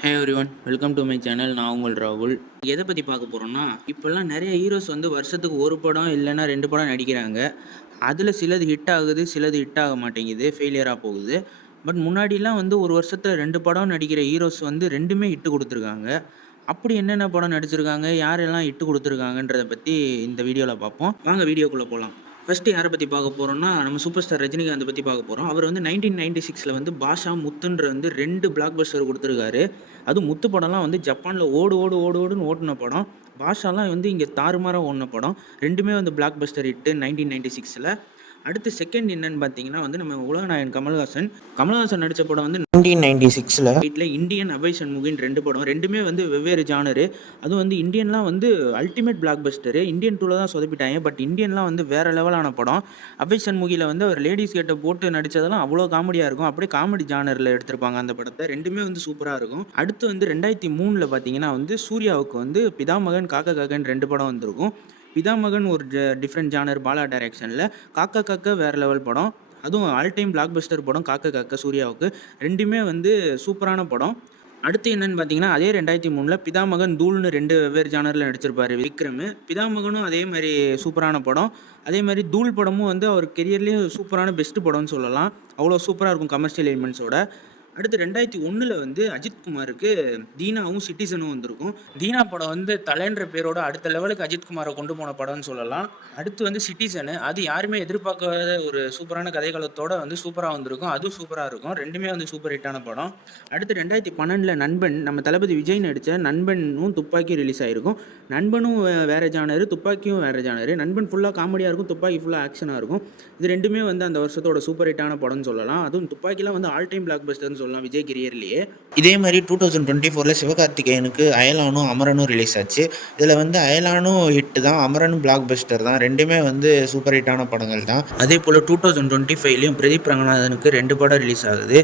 Hey everyone, welcome to my channel. நான் உங்கள் ராகுல். எதை பற்றி பார்க்க போகிறோம்னா, இப்போல்லாம் நிறைய ஹீரோஸ் வந்து வருஷத்துக்கு ஒரு படம் இல்லைன்னா 2 படம் நடிக்கிறாங்க. அதில் சிலது ஹிட் ஆகுது, சிலது ஹிட் ஆக மாட்டேங்குது, ஃபெயிலியராக போகுது. பட் முன்னாடிலாம் வந்து ஒரு வருஷத்தில் 2 படம் நடிக்கிற ஹீரோஸ் வந்து 2மே ஹிட்டு கொடுத்துருக்காங்க. அப்படி என்னென்ன படம் நடிச்சிருக்காங்க, யாரெல்லாம் ஹிட்டு கொடுத்துருக்காங்கன்றத பற்றி இந்த வீடியோவில் பார்ப்போம். வாங்க வீடியோக்குள்ளே போகலாம். ஃபஸ்ட்டு யாரை பற்றி பார்க்க போகிறோம்னா, நம்ம சூப்பர் ஸ்டார் ரஜினிகாந்தை பற்றி பார்க்க போகிறோம். அவர் வந்து 1996 வந்து பாஷா, முத்துன்ற வந்து 2 பிளாக் பஸ்டர் கொடுத்துருக்காரு. அதுவும் முத்து படம்லாம் வந்து ஜப்பானில் ஓடு ஓடு ஓடு ஓடுன்னு ஓடின படம். பாஷாலாம் வந்து இங்கே தாறுமாறாக ஓடின படம். 2மே வந்து பிளாக் பஸ்டர் ஹிட்டு 1996. அடுத்து செகண்ட் என்னன்னு பார்த்தீங்கன்னா வந்து நம்ம உலகநாயகன் கமல்ஹாசன் நடித்த படம் வந்து 1996 வீட்டில் இந்தியன் அபய் சண்முகின் 2 படம். 2மே வந்து வெவ்வேறு ஜானரு. அதுவும் வந்து இந்தியன்லாம் வந்து அல்டிமேட் பிளாக் பஸ்டரு. இந்தியன் 2ல தான் சொதப்பிட்டாங்க. பட் இந்தியன்லாம் வந்து வேறு லெவலான படம். அபய் சண்முகியில் வந்து அவர் லேடிஸ் கேட்டை போட்டு நடித்ததெல்லாம் அவ்வளோ காமெடியாக இருக்கும். அப்படியே காமெடி ஜானரில் எடுத்திருப்பாங்க அந்த படத்தை. 2மே வந்து சூப்பராக இருக்கும். அடுத்து வந்து 2003 பார்த்தீங்கன்னா வந்து சூர்யாவுக்கு வந்து பிதாமகன், காக்கா காக்கன் 2 படம் வந்திருக்கும். பிதாமகன் ஒரு டிஃப்ரெண்ட் ஜானர் பாலா டைரக்ஷனில், காக்கா காக்கா வேறு லெவல் படம். அதுவும் ஆல் டைம் பிளாக் பஸ்டர் படம் காக்கா காக்கா சூர்யாவுக்கு. 2மே வந்து சூப்பரான படம். அடுத்து என்னன்னு பார்த்தீங்கன்னா, அதே 2003 பிதாமகன், தூள்னு 2 வெவ்வேறு ஜானரில் நடிச்சிருப்பாரு விக்ரம். பிதாமகனும் அதே மாதிரி சூப்பரான படம். அதே மாதிரி தூள் படமும் வந்து அவர் கெரியர்லேயே சூப்பரான பெஸ்ட் படம்னு சொல்லலாம். அவ்வளோ சூப்பராக இருக்கும் கமர்ஷியல் எலிமெண்ட்ஸோட. அடுத்து 2001 வந்து அஜித்குமாருக்கு தீனாவும் சிட்டிசனும் வந்திருக்கும். தீனா படம் வந்து தலைன்ற பேரோட அடுத்த லெவலுக்கு அஜித்குமாரை கொண்டு போன படம்னு சொல்லலாம். அடுத்து வந்து சிட்டிசனு, அது யாருமே எதிர்பார்க்காத ஒரு சூப்பரான கதைக்களத்தோட வந்து சூப்பராக வந்திருக்கும். அதுவும் சூப்பராக இருக்கும். 2மே வந்து சூப்பர் ஹிட்டான படம். அடுத்து 2012 நண்பன், நம்ம தளபதி விஜய் நடித்த நண்பனும் துப்பாக்கி ரிலீஸ் ஆகிருக்கும். நண்பனும் வேறு ஜானரு, துப்பாக்கியும் வேறு ஜானரு. நண்பன் ஃபுல்லாக காமெடியாக இருக்கும், துப்பாக்கி ஃபுல்லாக ஆக்ஷனாக இருக்கும். இது 2மே வந்து அந்த வருஷத்தோட சூப்பர் ஹிட்டான படம்னு சொல்லலாம். அதுவும் துப்பாக்கிலாம் வந்து ஆல் டைம் பிளாக் பஸ்டர்னு சொல்லலாம் விஜய் கெரியர்லேயே. இதே மாதிரி 2024 சிவகார்த்திகேயனுக்கு அயலானும் அமரனும் ரிலீஸ் ஆச்சு. இதில் வந்து அயலானும் ஹிட் தான், அமரனும் பிளாக் பஸ்டர் தான். 2மே வந்து சூப்பர் ஹிட்டான படங்கள் தான். அதே போல் 2025 பிரதீப் ரங்கநாதனுக்கு 2 படம் ரிலீஸ் ஆகுது.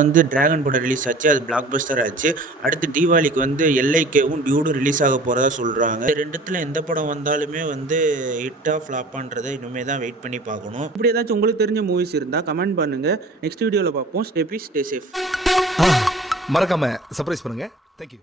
வந்து டிராகன் படம் ரிலீஸ் ஆச்சு, அது பிளாக் பஸ்டர் ஆச்சு. அடுத்து தீபாவளிக்கு வந்து எல்ஐகேவும் டியூடும் ரிலீஸ் ஆக போகிறதா சொல்கிறாங்க. 2த்துல எந்த படம் வந்தாலுமே வந்து ஹிட்டா ஃப்ளாப்பான்றதை இனிமே தான் வெயிட் பண்ணி பார்க்கணும். இப்படி ஏதாச்சும் உங்களுக்கு தெரிஞ்ச மூவிஸ் இருந்தால் கமெண்ட் பண்ணுங்கள். நெக்ஸ்ட் வீடியோவில் பார்ப்போம். Stay peace, stay safe. மறக்காம சர்ப்ரைஸ் பண்ணுங்க. தேங்க்யூ.